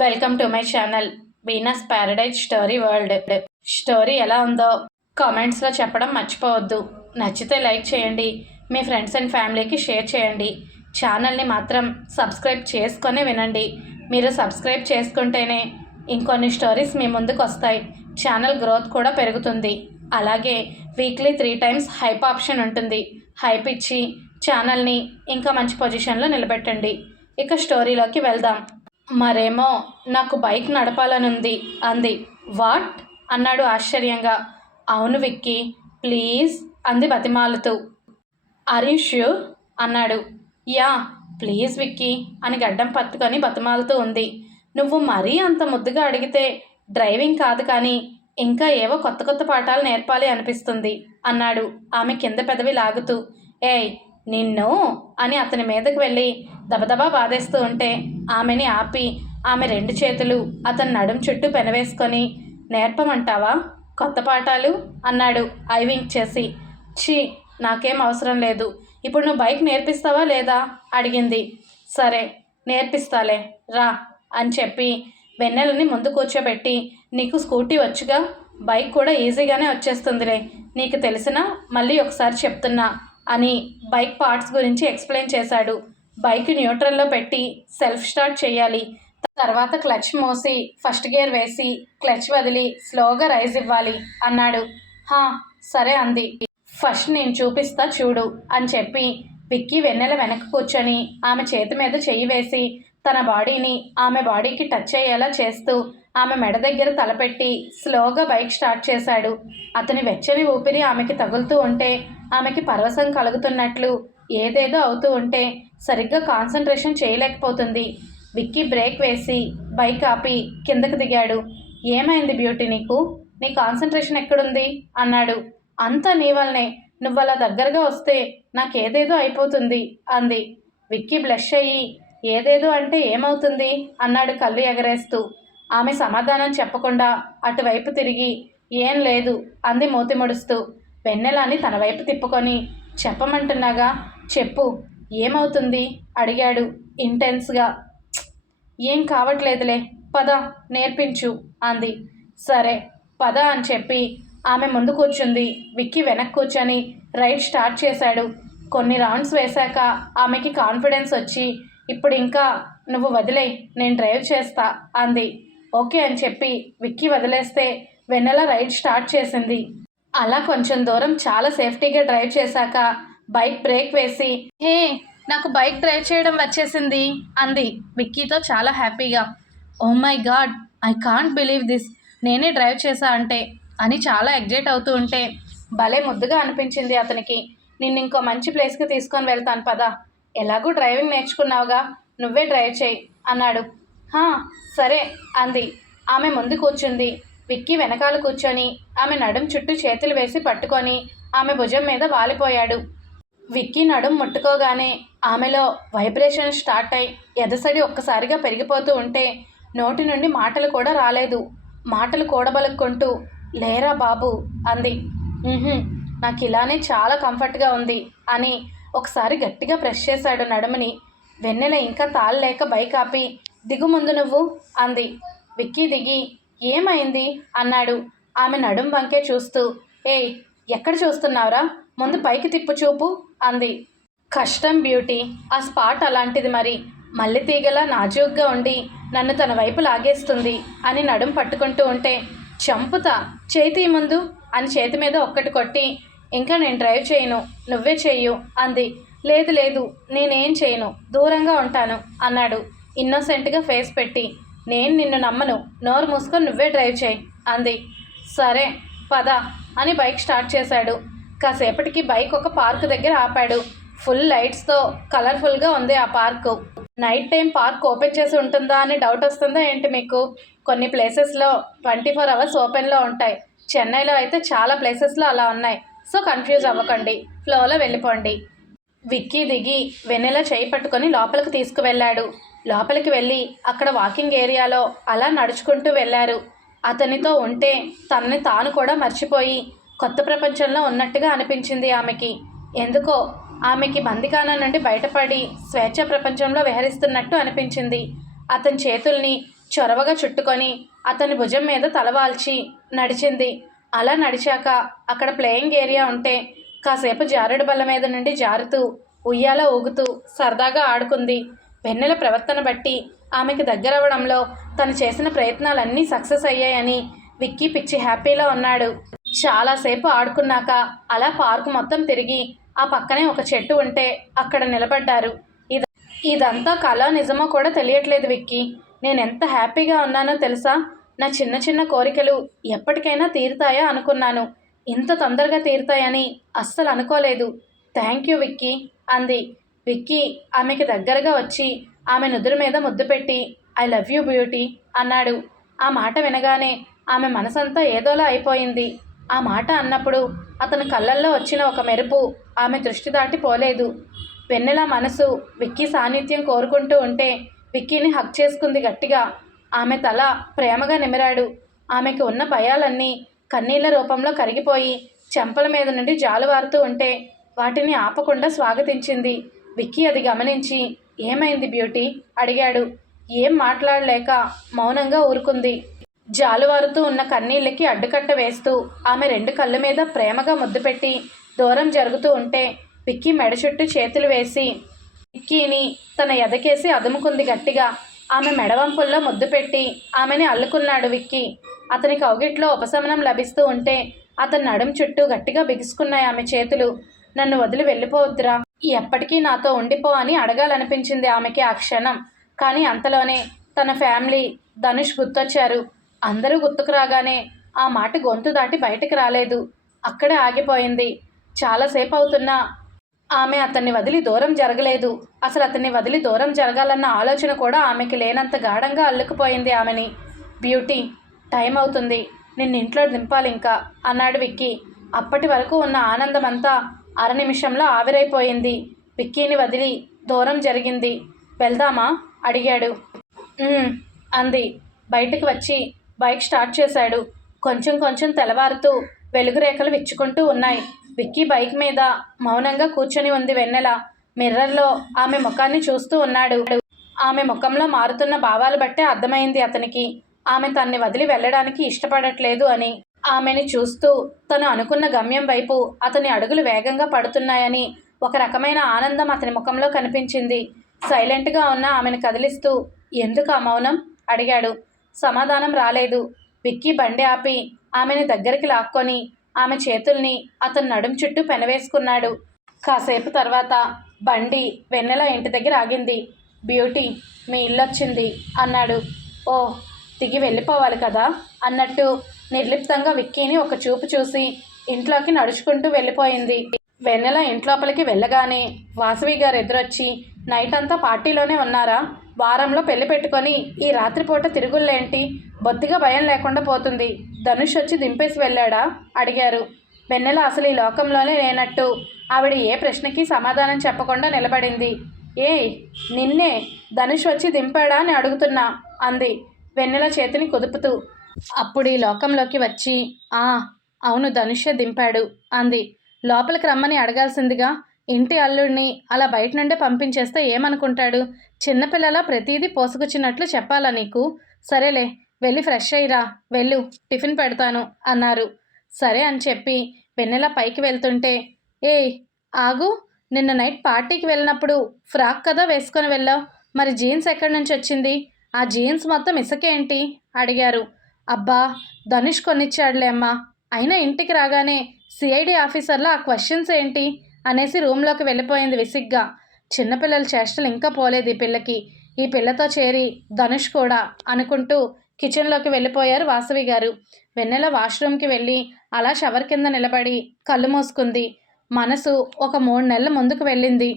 Welcome to my channel Venus Paradise story world story ఎలా ఉందో కామెంట్స్లో చెప్పడం మర్చిపోవద్దు. నచ్చితే లైక్ చేయండి మీ ఫ్రెండ్స్ అండ్ ఫ్యామిలీకి షేర్ చేయండి. ఛానల్ని మాత్రం సబ్స్క్రైబ్ చేసుకొని వినండి. మీరు సబ్స్క్రైబ్ చేసుకుంటేనే ఇంకొన్ని స్టోరీస్ మీ ముందుకు వస్తాయి. ఛానల్ గ్రోత్ కూడా పెరుగుతుంది. అలాగే weekly three times hype option ఉంటుంది. హైప్ ఇచ్చి ఛానల్ని ఇంకా మంచి పొజిషన్లో నిలబెట్టండి. ఇక స్టోరీలోకి వెళ్దాం. మరేమో నాకు బైక్ నడపాలనుంది అంది. వాట్? అన్నాడు ఆశ్చర్యంగా. అవును విక్కీ ప్లీజ్ అంది బతిమాలుతూ. Are you sure? అన్నాడు. యా ప్లీజ్ విక్కీ అని గడ్డం పట్టుకొని బతిమాలుతూ ఉంది. నువ్వు మరీ అంత ముద్దుగా అడిగితే డ్రైవింగ్ కాదు కానీ ఇంకా ఏవో కొత్త కొత్త పాఠాలు నేర్పాలి అనిపిస్తుంది అన్నాడు ఆమె కింద పెదవి లాగుతూ. ఏయ్ నిన్ను అని అతని మీదకు వెళ్ళి దబదబా బాధేస్తూ ఉంటే ఆమెని ఆపి ఆమె రెండు చేతులు అతని నడుం చుట్టూ పెనవేసుకొని నేర్పమంటావా? కొత్త పాఠాలు? అన్నాడు ఐవింగ్ చేసి. ఛీ నాకేం అవసరం లేదు. ఇప్పుడు నువ్వు బైక్ నేర్పిస్తావా లేదా? అడిగింది. సరే నేర్పిస్తాలే. రా అని చెప్పి వెన్నెలని ముందు కూర్చోబెట్టి నీకు స్కూటీ వచ్చుగా? బైక్ కూడా ఈజీగానే వచ్చేస్తుందిలే. నీకు తెలిసిన మళ్ళీ ఒకసారి చెప్తున్నా అని బైక్ పార్ట్స్ గురించి ఎక్స్ప్లెయిన్ చేశాడు. బైక్ న్యూట్రల్లో పెట్టి సెల్ఫ్ స్టార్ట్ చేయాలి. తర్వాత క్లచ్ మోసి ఫస్ట్ గేర్ వేసి క్లచ్ వదిలి స్లోగా రైజ్ ఇవ్వాలి అన్నాడు. హా సరే అంది. ఫస్ట్ నేను చూపిస్తా చూడు అని చెప్పి విక్కీ వెన్నెల వెనక కూర్చొని ఆమె చేతి మీద చెయ్యి వేసి తన బాడీని ఆమె బాడీకి టచ్ అయ్యేలా చేస్తూ ఆమె మెడ దగ్గర తలపెట్టి స్లోగా బైక్ స్టార్ట్ చేశాడు. అతని వెచ్చని ఊపిరి ఆమెకి తగులుతూ ఉంటే ఆమెకి పరవశం కలుగుతున్నట్లు ఏదేదో అవుతూ ఉంటే సరిగ్గా కాన్సన్ట్రేషన్ చేయలేకపోతుంది. విక్కీ బ్రేక్ వేసి బైక్ ఆపి కిందకు దిగాడు. ఏమైంది బ్యూటీ నీకు? నీ కాన్సన్ట్రేషన్ ఎక్కడుంది? అన్నాడు. అంతా నీ వల్లనే. నువ్వు అలా దగ్గరగా వస్తే నాకేదేదో అయిపోతుంది అంది. విక్కీ బ్లష్ అయ్యి ఏదేదో అంటే ఏమవుతుంది? అన్నాడు కళ్ళు ఎగరేస్తూ. ఆమె సమాధానం చెప్పకుండా అటువైపు తిరిగి ఏం లేదు అంది మూతి ముడుస్తూ వెన్నెలాని తన వైపు తిప్పుకొని చెప్పమంటున్నాగా? చెప్పు. ఏమవుతుంది? అడిగాడు ఇంటెన్స్గా. ఏం కావట్లేదులే పద నేర్పించు అంది. సరే పద అని చెప్పి ఆమె ముందు కూర్చుంది విక్కీ వెనక్కి కూర్చొని రైడ్ స్టార్ట్ చేశాడు. కొన్ని రౌండ్స్ వేశాక ఆమెకి కాన్ఫిడెన్స్ వచ్చి ఇప్పుడు ఇంకా నువ్వు వదిలే నేను డ్రైవ్ చేస్తా అంది. ఓకే అని చెప్పి విక్కీ వదిలేస్తే వెన్నెల రైడ్ స్టార్ట్ చేసింది. అలా కొంచెం దూరం చాలా సేఫ్టీగా డ్రైవ్ చేశాక బైక్ బ్రేక్ వేసి హే నాకు బైక్ డ్రైవ్ చేయడం వచ్చేసింది అంది. విక్కీతో చాలా హ్యాపీగా ఓ my god I can't believe this నేనే డ్రైవ్ చేశా అంటే అని చాలా ఎగ్జైట్ అవుతూ ఉంటే భలే ముద్దుగా అనిపించింది అతనికి. నిన్ను ఇంకో మంచి ప్లేస్కి తీసుకొని వెళ్తాను పదా. ఎలాగూ డ్రైవింగ్ నేర్చుకున్నావుగా నువ్వే డ్రైవ్ చేయి అన్నాడు. హా సరే అంది. ఆమె ముందు కూర్చుంది. విక్కీ వెనకాల కూర్చొని ఆమె నడుం చుట్టూ చేతులు వేసి పట్టుకొని ఆమె భుజం మీద వాలిపోయాడు. విక్కీ నడుం ముట్టుకోగానే ఆమెలో వైబ్రేషన్ స్టార్ట్ అయి ఎదసడి ఒక్కసారిగా పెరిగిపోతూ ఉంటే నోటి నుండి మాటలు కూడా రాలేదు. మాటలు కూడబలుక్కుంటూ లేరా బాబు అంది. నాకు ఇలానే చాలా కంఫర్ట్గా ఉంది అని ఒకసారి గట్టిగా ప్రెస్ చేశాడు నడుముని. వెన్నెల ఇంకా తాళలేక బైక్ ఆపి దిగు ముందు నువ్వు అంది. విక్కీ దిగి ఏమైంది? అన్నాడు. ఆమె నడుం వంకే చూస్తూ ఏయ్ ఎక్కడ చూస్తున్నావురా? ముందు పైకి తిప్పు చూపు అంది. కష్టం బ్యూటీ. ఆ స్పాట్ అలాంటిది మరి. మల్లె తీగలా నాజూగ్గా ఉండి నన్ను తన వైపు లాగేస్తుంది అని నడుం పట్టుకుంటూ ఉంటే చంపుతా. చేతి ముందు అని చేతి మీద ఒక్కటి కొట్టి ఇంకా నేను డ్రైవ్ చేయను. నువ్వే చెయ్యు అంది. లేదు లేదు. నేనేం చేయను. దూరంగా ఉంటాను అన్నాడు. ఇన్నోసెంట్గా ఫేస్ పెట్టి. నేను నిన్ను నమ్మను. నోరు మూసుకొని నువ్వే డ్రైవ్ చేయి అంది. సరే పద అని బైక్ స్టార్ట్ చేశాడు. కాసేపటికి బైక్ ఒక పార్క్ దగ్గర ఆపాడు. ఫుల్ లైట్స్తో కలర్ఫుల్గా ఉంది ఆ park. Night time park open చేసి ఉంటుందా అని డౌట్ వస్తుందా ఏంటి మీకు? కొన్ని ప్లేసెస్లో ట్వంటీ ఫోర్ అవర్స్ ఓపెన్లో ఉంటాయి. చెన్నైలో అయితే చాలా ప్లేసెస్లో అలా ఉన్నాయి. సో కన్ఫ్యూజ్ అవ్వకండి. ఫ్లోలో వెళ్ళిపోండి. విక్కీ దిగి వెన్నెల చేయి పట్టుకొని లోపలికి తీసుకువెళ్ళాడు. లోపలికి వెళ్ళి అక్కడ వాకింగ్ ఏరియాలో అలా నడుచుకుంటూ వెళ్ళారు. అతనితో ఉంటే తనని తాను కూడా మర్చిపోయి కొత్త ప్రపంచంలో ఉన్నట్టుగా అనిపించింది ఆమెకి. ఎందుకో ఆమెకి బందికాన నుండి బయటపడి స్వేచ్ఛ ప్రపంచంలో విహరిస్తున్నట్టు అనిపించింది. అతని చేతుల్ని చొరవగా చుట్టుకొని అతని భుజం మీద తలవాల్చి నడిచింది. అలా నడిచాక అక్కడ ప్లేయింగ్ ఏరియా ఉంటే కాసేపు జారుడు బల్ల మీద నుండి జారుతూ ఉయ్యాల ఊగుతూ సరదాగా ఆడుకుంది. వెన్నెల ప్రవర్తన బట్టి ఆమెకి దగ్గరవడంలో తను చేసిన ప్రయత్నాలన్నీ సక్సెస్ అయ్యాయని విక్కీ పిచ్చి హ్యాపీలో ఉన్నాడు. చాలాసేపు ఆడుకున్నాక అలా పార్కు మొత్తం తిరిగి ఆ పక్కనే ఒక చెట్టు ఉంటే అక్కడ నిలబడ్డారు. ఇది ఇదంతా కళ నిజమో కూడా తెలియట్లేదు విక్కీ. నేను ఎంత హ్యాపీగా ఉన్నానో తెలుసా? నా చిన్న చిన్న కోరికలు ఎప్పటికైనా తీరుతాయా అనుకున్నాను. ఇంత తొందరగా తీరుతాయని అస్సలు అనుకోలేదు. థ్యాంక్ యూ విక్కీ అంది. విక్కీ ఆమెకి దగ్గరగా వచ్చి ఆమె నుదురు మీద ముద్దు పెట్టి ఐ లవ్ యూ బ్యూటీ అన్నాడు. ఆ మాట వినగానే ఆమె మనసంతా ఏదోలా అయిపోయింది. ఆ మాట అన్నప్పుడు అతని కళ్ళల్లో వచ్చిన ఒక మెరుపు ఆమె దృష్టి దాటి పోలేదు. వెన్నెల మనసు విక్కీ సాన్నిధ్యం కోరుకుంటూ ఉంటే విక్కీని హక్ చేసుకుంది గట్టిగా. ఆమె తల ప్రేమగా నిమిరాడు. ఆమెకు ఉన్న భయాలన్నీ కన్నీళ్ళ రూపంలో కరిగిపోయి చెంపల మీద నుండి జాలువారుతూ ఉంటే వాటిని ఆపకుండా స్వాగతించింది. విక్కీ అది గమనించి ఏమైంది బ్యూటీ? అడిగాడు. ఏం మాట్లాడలేక మౌనంగా ఊరుకుంది. జాలువారుతూ ఉన్న కన్నీళ్ళకి అడ్డుకట్ట వేస్తూ ఆమె రెండు కళ్ళ మీద ప్రేమగా ముద్దు పెట్టి దూరం జరుగుతూ ఉంటే పిక్కి మెడ చుట్టూ చేతులు వేసి విక్కీని తన ఎదకేసి అదుముకుంది గట్టిగా. ఆమె మెడవంపుల్లో ముద్దు పెట్టి ఆమెని అల్లుకున్నాడు విక్కీ. అతని కౌగిట్లో ఉపశమనం లభిస్తూ ఉంటే అతని నడుం చుట్టూ గట్టిగా బిగుసుకున్నాయి ఆమె చేతులు. నన్ను వదిలి వెళ్ళిపోవద్దురా. ఎప్పటికీ నాతో ఉండిపో అని అడగాలనిపించింది ఆమెకి ఆ క్షణం. కానీ అంతలోనే తన ఫ్యామిలీ ధనుష్ గుర్తొచ్చారు. అందరూ గుర్తుకు రాగానే ఆ మాట గొంతు దాటి బయటకు రాలేదు. అక్కడే ఆగిపోయింది. చాలాసేపు అవుతున్నా ఆమె అతన్ని వదిలి దూరం జరగలేదు. అసలు అతన్ని వదిలి దూరం జరగాలన్న ఆలోచన కూడా ఆమెకి లేనంత గాఢంగా అల్లుకుపోయింది ఆమెని. బ్యూటీ టైం అవుతుంది. నిన్ను ఇంట్లో దింపాలి ఇంకా అన్నాడు విక్కీ. అప్పటి వరకు ఉన్న ఆనందమంతా అర నిమిషంలో ఆవిరైపోయింది. విక్కీని వదిలి దూరం జరిగింది. వెళ్దామా? అడిగాడు. అంది. బయటకు వచ్చి బైక్ స్టార్ట్ చేశాడు. కొంచెం కొంచెం తెల్లవారుతూ వెలుగురేఖలు విచ్చుకుంటూ ఉన్నాయి. విక్కీ బైక్ మీద మౌనంగా కూర్చొని ఉంది వెన్నెల. మిర్రర్లో ఆమె ముఖాన్ని చూస్తూ ఉన్నాడు. ఆమె ముఖంలో మారుతున్న భావాలు బట్టే అర్థమైంది అతనికి. ఆమె తన్ని వదిలి వెళ్ళడానికి ఇష్టపడట్లేదు అని. ఆమెని చూస్తూ తను అనుకున్న గమ్యం వైపు అతని అడుగులు వేగంగా పడుతున్నాయని ఒక రకమైన ఆనందం అతని ముఖంలో కనిపించింది. సైలెంట్గా ఉన్న ఆమెను కదిలిస్తూ ఎందుకు ఆ మౌనం? అడిగాడు. సమాధానం రాలేదు. విక్కీ బండి ఆపి ఆమెని దగ్గరికి లాక్కొని ఆమె చేతుల్ని అతను నడుం చుట్టూ పెనవేసుకున్నాడు. కాసేపు తర్వాత బండి వెన్నెల ఇంటి దగ్గర ఆగింది. బ్యూటీ మీ ఇల్లు వచ్చింది అన్నాడు. ఓ దిగి వెళ్ళిపోవాలి కదా అన్నట్టు నిర్లిప్తంగా విక్కీని ఒక చూపు చూసి ఇంట్లోకి నడుచుకుంటూ వెళ్ళిపోయింది. వెన్నెల ఇంట్లోపలికి వెళ్ళగానే వాసవి గారు ఎదురొచ్చి నైట్ అంతా పార్టీలోనే ఉన్నారా? వారంలో పెళ్ళి పెట్టుకొని ఈ రాత్రిపూట తిరుగుళ్ళేంటి? బొత్తిగా భయం లేకుండా పోతుంది. ధనుష్ వచ్చి దింపేసి వెళ్ళాడా? అడిగారు. వెన్నెల అసలు ఈ లోకంలోనే లేనట్టు. ఆవిడ ఏ ప్రశ్నకి సమాధానం చెప్పకుండా నిలబడింది. ఏయ్ నిన్నే ధనుష్ వచ్చి దింపాడా అని అడుగుతున్నా అంది వెన్నెల చేతిని కుదుపుతూ. అప్పుడు ఈ లోకంలోకి వచ్చి ఆ అవును ధనుషే దింపాడు అంది. లోపలికి రమ్మని అడగాల్సిందిగా ఇంటి అల్లుడిని అలా బయట నుండే పంపించేస్తే ఏమనుకుంటాడు? చిన్నపిల్లల ప్రతిదీ పోసుకొచ్చినట్లు చెప్పాలా నీకు? సరేలే వెళ్ళి ఫ్రెష్ అయ్యిరా. వెళ్ళు టిఫిన్ పెడతాను అన్నారు. సరే అని చెప్పి వెన్నెల పైకి వెళ్తుంటే ఏయ్ ఆగు నిన్న నైట్ పార్టీకి వెళ్ళినప్పుడు ఫ్రాక్ కదా వేసుకొని వెళ్ళావు? మరి జీన్స్ ఎక్కడి నుంచి వచ్చింది? ఆ జీన్స్ మొత్తం ఇసకేంటి? అడిగారు. అబ్బా ధనుష్ కొనిచ్చాడులే అమ్మా. అయినా ఇంటికి రాగానే సిఐడి ఆఫీసర్లో ఆ క్వశ్చన్స్ ఏంటి? అనేసి రూమ్లోకి వెళ్ళిపోయింది విసిగ్గా. చిన్నపిల్లల చేష్టలు ఇంకా పోలేదు ఈ పిల్లకి. ఈ పిల్లతో చేరి ధనుష్ కూడా అనుకుంటూ కిచెన్లోకి వెళ్ళిపోయారు వాసవి గారు. వెన్నెల వాష్రూమ్కి వెళ్ళి అలా షవర్ కింద నిలబడి కళ్ళు మూసుకుంది. మనసు ఒక మూడు నెలల ముందుకు వెళ్ళింది.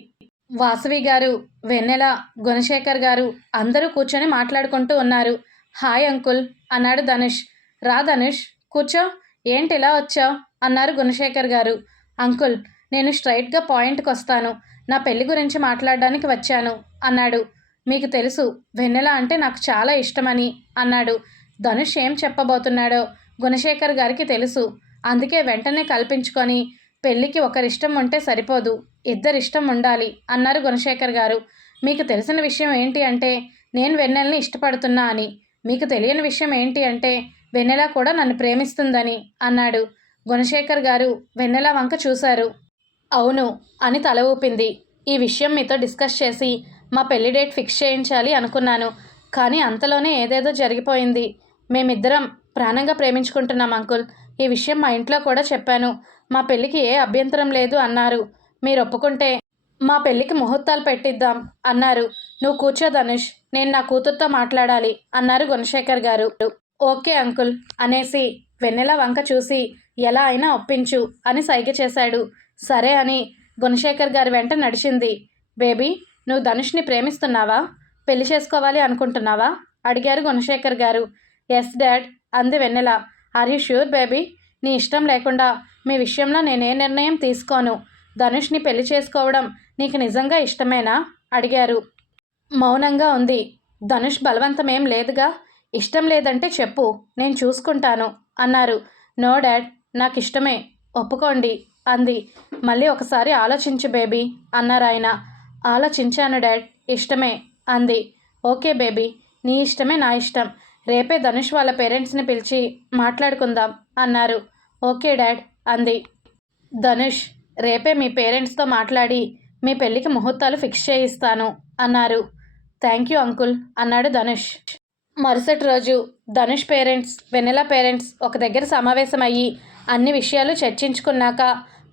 వాసవి గారు వెన్నెల గుణశేఖర్ గారు అందరూ కూర్చొని మాట్లాడుకుంటూ ఉన్నారు. హాయ్ అంకుల్ అన్నాడు ధనుష్. రా ధనుష్ కూర్చో. ఏంటి ఇలా వచ్చావు? అన్నారు గుణశేఖర్ గారు. అంకుల్ నేను స్ట్రైట్గా పాయింట్కి వస్తాను నా పెళ్ళి గురించి మాట్లాడడానికి వచ్చాను. అన్నాడు. మీకు తెలుసు వెన్నెల అంటే నాకు చాలా ఇష్టమని అన్నాడు. ధనుష్ ఏం చెప్పబోతున్నాడో గుణశేఖర్ గారికి తెలుసు. అందుకే వెంటనే కల్పించుకొని పెళ్ళికి ఒకరిష్టం ఉంటే సరిపోదు ఇద్దరిష్టం ఉండాలి అన్నారు గుణశేఖర్ గారు. మీకు తెలిసిన విషయం ఏంటి అంటే నేను వెన్నెల్ని ఇష్టపడుతున్నా అని. మీకు తెలియని విషయం ఏంటి అంటే వెన్నెల కూడా నన్ను ప్రేమిస్తుందని అన్నాడు. గుణశేఖర్ గారు వెన్నెల వంక చూశారు. అవును అని తల ఊపింది. ఈ విషయం మీతో డిస్కస్ చేసి మా పెళ్ళి డేట్ ఫిక్స్ చేయించాలి అనుకున్నాను కానీ అంతలోనే ఏదేదో జరిగిపోయింది. మేమిద్దరం ప్రాణంగా ప్రేమించుకుంటున్నాం అంకుల్. ఈ విషయం మా ఇంట్లో కూడా చెప్పాను. మా పెళ్ళికి ఏ అభ్యంతరం లేదు అన్నారు. మీరు ఒప్పుకుంటే మా పెళ్ళికి ముహూర్తాలు పెట్టిద్దాం అన్నారు. నువ్వు కూర్చో ధనుష్. నేను నా కూతురుతో మాట్లాడాలి అన్నారు గుణశేఖర్ గారు. ఓకే అంకుల్ అనేసి వెన్నెల వంక చూసి ఎలా అయినా ఒప్పించు అని సైగ చేశాడు. సరే అని గుణశేఖర్ గారి వెంట నడిచింది. బేబీ నువ్వు ధనుష్ని ప్రేమిస్తున్నావా? పెళ్ళి చేసుకోవాలి అనుకుంటున్నావా? అడిగారు గుణశేఖర్ గారు. ఎస్ డాడ్ అంది Vennela. Are you sure baby? నీ ఇష్టం లేకుండా మీ విషయంలో నేనే నిర్ణయం తీసుకోను. ధనుష్ని పెళ్ళి చేసుకోవడం నీకు నిజంగా ఇష్టమేనా? అడిగారు. మౌనంగా ఉంది. ధనుష్ బలవంతమేం లేదుగా? ఇష్టం లేదంటే చెప్పు. నేను చూసుకుంటాను అన్నారు. నో డాడ్ నాకు ఇష్టమే ఒప్పుకోండి. అంది. మళ్ళీ ఒకసారి ఆలోచించు బేబీ అన్నారు ఆయన. ఆలోచించాను డాడ్ ఇష్టమే అంది. ఓకే బేబీ నీ ఇష్టమే నా ఇష్టం. రేపే ధనుష్ వాళ్ళ పేరెంట్స్ని పిలిచి మాట్లాడుకుందాం అన్నారు. ఓకే డాడ్ అంది. ధనుష్ రేపే మీ పేరెంట్స్తో మాట్లాడి మీ పెళ్ళికి ముహూర్తాలు ఫిక్స్ చేయిస్తాను అన్నారు. థ్యాంక్ యూ అంకుల్ అన్నాడు ధనుష్. మరుసటి రోజు ధనుష్ పేరెంట్స్ వెన్నెల పేరెంట్స్ ఒక దగ్గర సమావేశమయ్యి అన్ని విషయాలు చర్చించుకున్నాక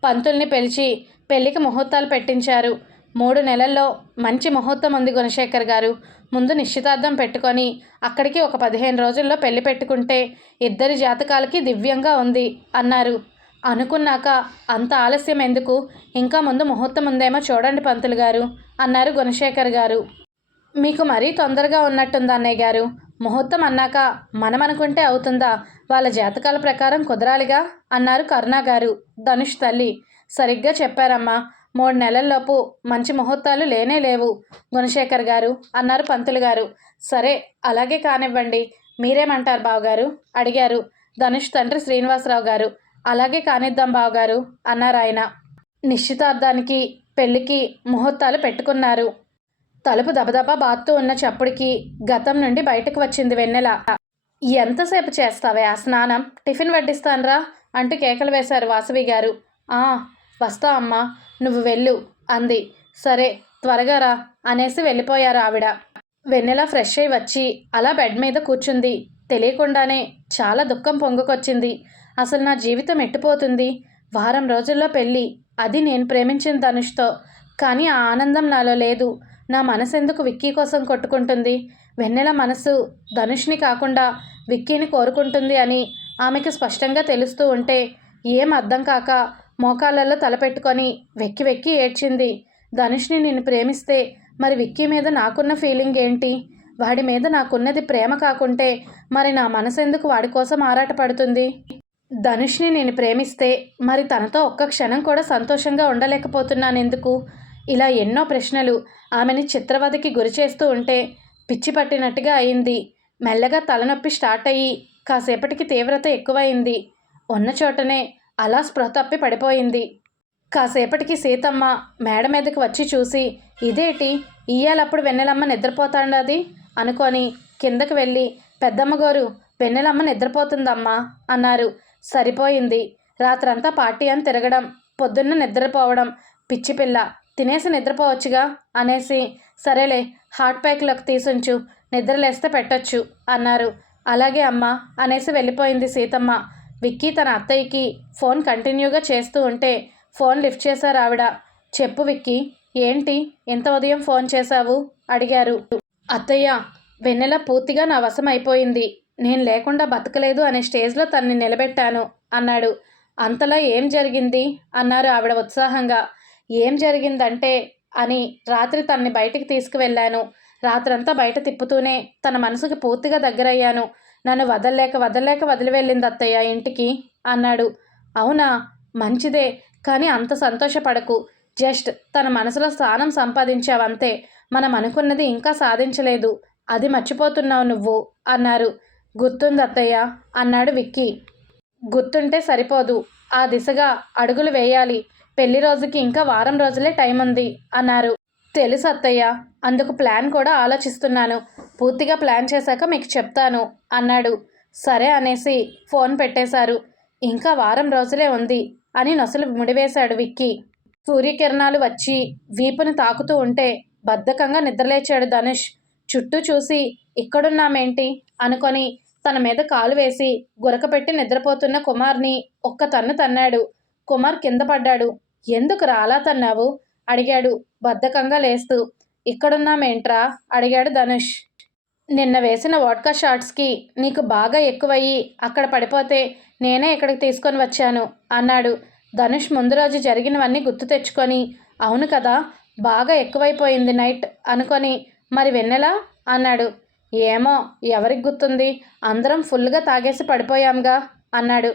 పంతుల్ని పిలిచి పెళ్ళికి ముహూర్తాలు పెట్టించారు. మూడు నెలల్లో మంచి ముహూర్తం ఉంది గుణశేఖర్ గారు. ముందు నిశ్చితార్థం పెట్టుకొని అక్కడికి ఒక పదిహేను రోజుల్లో పెళ్ళి పెట్టుకుంటే ఇద్దరి జాతకాలకి దివ్యంగా ఉంది అన్నారు. అనుకున్నాక అంత ఆలస్యం ఎందుకు? ఇంకా ముందు ముహూర్తం ఉందేమో చూడండి పంతులు గారు అన్నారు గుణశేఖర్ గారు. మీకు మరీ తొందరగా ఉన్నట్టుంది అన్నయ్య గారు. ముహూర్తం అన్నాక మనం అనుకుంటే అవుతుందా? వాళ్ళ జాతకాల ప్రకారం కుదరాలిగా అన్నారు కరుణాగారు. ధనుష్ తల్లి సరిగ్గా చెప్పారమ్మా. మూడు నెలల్లోపు మంచి ముహూర్తాలు లేనే లేవు గుణశేఖర్ గారు అన్నారు పంతులు గారు. సరే అలాగే కానివ్వండి. మీరేమంటారు బావగారు? అడిగారు ధనుష్ తండ్రి శ్రీనివాసరావు గారు. అలాగే కానిద్దాం బావగారు అన్నారు ఆయన. నిశ్చితార్థానికి పెళ్ళికి ముహూర్తాలు పెట్టుకున్నారు. తలుపు దబదబా బాత్తూ ఉన్న చప్పుడికి గతం నుండి బయటకు వచ్చింది వెన్నెల. ఎంతసేపు చేస్తావే ఆ స్నానం? టిఫిన్ వడ్డిస్తానరా? అంటూ కేకలు వేశారు వాసవి గారు. ఆ వస్తా అమ్మా నువ్వు వెళ్ళు అంది. సరే త్వరగా రా అనేసి వెళ్ళిపోయారు ఆవిడ. వెన్నెల ఫ్రెష్ అయి వచ్చి అలా బెడ్ మీద కూర్చుంది. తెలియకుండానే చాలా దుఃఖం పొంగుకొచ్చింది. అసలు నా జీవితం ఎట్టిపోతుంది? వారం రోజుల్లో పెళ్ళి. అది నేను ప్రేమించిన ధనుష్తో. కానీ ఆ ఆనందం నాలో లేదు. నా మనసు ఎందుకు విక్కీ కోసం కొట్టుకుంటుంది? వెన్నెల మనసు ధనుష్ని కాకుండా విక్కీని కోరుకుంటుంది అని ఆమెకు స్పష్టంగా తెలుస్తూ ఉంటే ఏం అర్థం కాక మోకాళ్ళల్లో తలపెట్టుకొని వెక్కి వెక్కి ఏడ్చింది. ధనుష్ని నేను ప్రేమిస్తే మరి విక్కీ మీద నాకున్న ఫీలింగ్ ఏంటి? వాడి మీద నాకున్నది ప్రేమ కాకుంటే మరి నా మనసు ఎందుకు వాడి కోసం ఆరాటపడుతుంది ధనుష్ని నేను ప్రేమిస్తే మరి తనతో ఒక్క క్షణం కూడా సంతోషంగా ఉండలేకపోతున్నాను ఎందుకు ఇలా ఎన్నో ప్రశ్నలు ఆమెని చిత్రవధకి గురి చేస్తూ ఉంటే పిచ్చి పట్టినట్టుగా అయింది. మెల్లగా తలనొప్పి స్టార్ట్ అయ్యి కాసేపటికి తీవ్రత ఎక్కువైంది. ఉన్న చోటనే అలా స్పృహ తప్పి పడిపోయింది. కాసేపటికి సీతమ్మ మేడ మీదకి వచ్చి చూసి ఇదేటి? ఇయ్యాలప్పుడు వెన్నెలమ్మ నిద్రపోతాండది? అనుకొని కిందకి వెళ్ళి పెద్దమ్మగారు వెన్నెలమ్మ నిద్రపోతుందమ్మా అన్నారు. సరిపోయింది. రాత్రంతా పార్టీ అని తిరగడం పొద్దున్న నిద్రపోవడం పిచ్చి పిల్ల. తినేసి నిద్రపోవచ్చుగా అనేసి సరేలే హాట్ ప్యాక్లోకి తీసుంచు నిద్రలేస్తే పెట్టొచ్చు అన్నారు. అలాగే అమ్మా అనేసి వెళ్ళిపోయింది సీతమ్మ. విక్కీ తన అత్తయ్యకి ఫోన్ కంటిన్యూగా చేస్తూ ఉంటే ఫోన్ లిఫ్ట్ చేశారు ఆవిడ. చెప్పు విక్కీ ఏంటి ఇంత ఉదయం ఫోన్ చేశావు? అడిగారు. అత్తయ్య వెన్నెల పూర్తిగా నా వశం అయిపోయింది. నేను లేకుండా బతకలేదు అనే స్టేజ్లో తన్ని నిలబెట్టాను అన్నాడు. అంతలా ఏం జరిగింది? అన్నారు ఆవిడ ఉత్సాహంగా. ఏం జరిగిందంటే అని రాత్రి తన్ని బయటికి తీసుకువెళ్ళాను. రాత్రంతా బయట తిప్పుతూనే తన మనసుకి పూర్తిగా దగ్గరయ్యాను. నన్ను వదలలేక వదలలేక వదిలి వెళ్ళింది అత్తయ్య ఇంటికి అన్నాడు. అవునా? మంచిదే కానీ అంత సంతోషపడకు. జస్ట్ తన మనసులో స్థానం సంపాదించావంతే. మనం అనుకున్నది ఇంకా సాధించలేదు. అది మర్చిపోతున్నావు నువ్వు అన్నారు. గుర్తుంది అత్తయ్య అన్నాడు విక్కీ. గుర్తుంటే సరిపోదు. ఆ దిశగా అడుగులు వేయాలి. పెళ్ళి రోజుకి ఇంకా వారం రోజులే టైం ఉంది అన్నారు. తెలుసు అత్తయ్య అందుకు ప్లాన్ కూడా ఆలోచిస్తున్నాను. పూర్తిగా ప్లాన్ చేశాక మీకు చెప్తాను అన్నాడు. సరే అనేసి ఫోన్ పెట్టేశారు. ఇంకా వారం రోజులే ఉంది అని నొసలు ముడివేశాడు విక్కీ. సూర్యకిరణాలు వచ్చి వీపుని తాకుతూ ఉంటే బద్ధకంగా నిద్రలేచాడు ధనుష్. చుట్టూ చూసి ఇక్కడున్నామేంటి? అనుకొని తన మీద కాలు వేసి గురకపెట్టి నిద్రపోతున్న కుమార్ని ఒక్క తన్ను తన్నాడు. కుమార్ కింద పడ్డాడు. ఎందుకు రాలా తన్నావు? అడిగాడు బద్ధకంగా లేస్తూ. ఇక్కడున్నామేంట్రా? అడిగాడు ధనుష్. నిన్న వేసిన వాడ్కా షార్ట్స్కి నీకు బాగా ఎక్కువయ్యి అక్కడ పడిపోతే నేనే ఇక్కడికి తీసుకొని వచ్చాను అన్నాడు. ధనుష్ ముందు రోజు జరిగినవన్నీ గుర్తు తెచ్చుకొని అవును కదా బాగా ఎక్కువైపోయింది నైట్ అనుకొని మరి వెన్నెలా? అన్నాడు. ఏమో ఎవరికి గుర్తుంది? అందరం ఫుల్గా తాగేసి పడిపోయాంగా అన్నాడు.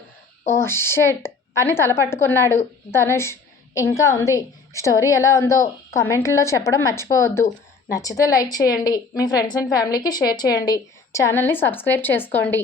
ఓ షెట్ అని తల పట్టుకున్నాడు ధనుష్. ఇంకా ఉంది. స్టోరీ ఎలా ఉందో కామెంట్లో చెప్పడం మర్చిపోవద్దు. నచ్చితే లైక్ చేయండి. మీ ఫ్రెండ్స్ అండ్ ఫ్యామిలీకి షేర్ చేయండి. ఛానల్ని సబ్స్క్రైబ్ చేసుకోండి.